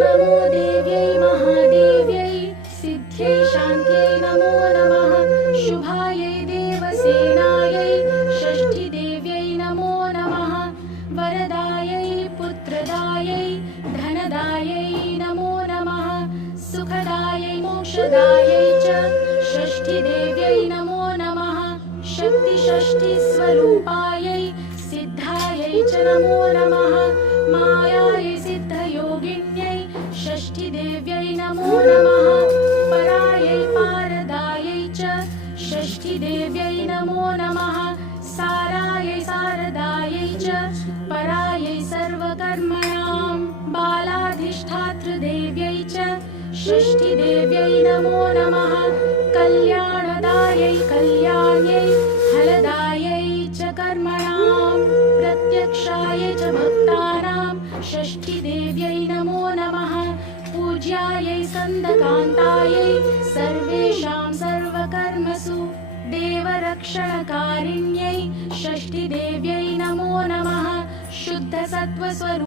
नमो देव्यै महादेव्यै सिद्ध्यै शान्त्यै नमो नमः शुभायै देवसेनायै षष्ठीदेव्यै नमो नमः वरदायै पुत्रदायै धनदायै नमो नमः सुखदायै मोक्षदायै च षष्ठीदेव्यै नमो नमः शक्तिषष्ठीस्वरूपायै सिद्धायै च नमो नमः मायायै सिद्धयोगिन्यै षष्ठीदेव्यै नमो नमः परायै पारदायै च षष्ठीदेव्यै नमो नमः सारायै शारदायै च परायै सर्वकर्मणां बालाधिष्ठातृदेव्यै च षष्ठीदेव्यै नमो नमः कल्याणदायै कल्याण्यै फलदायै च कर्मणां प्रत्यक्षायै च भक्तानां षष्ठीदेव्यै नमो नमः पूज्यायै स्कन्दकान्तायै सर्वेषां सर्वकर्मसु देवरक्षणकारिण्यै षष्ठीदेव्यै नमो नमः शुद्धसत्त्वस्वरूप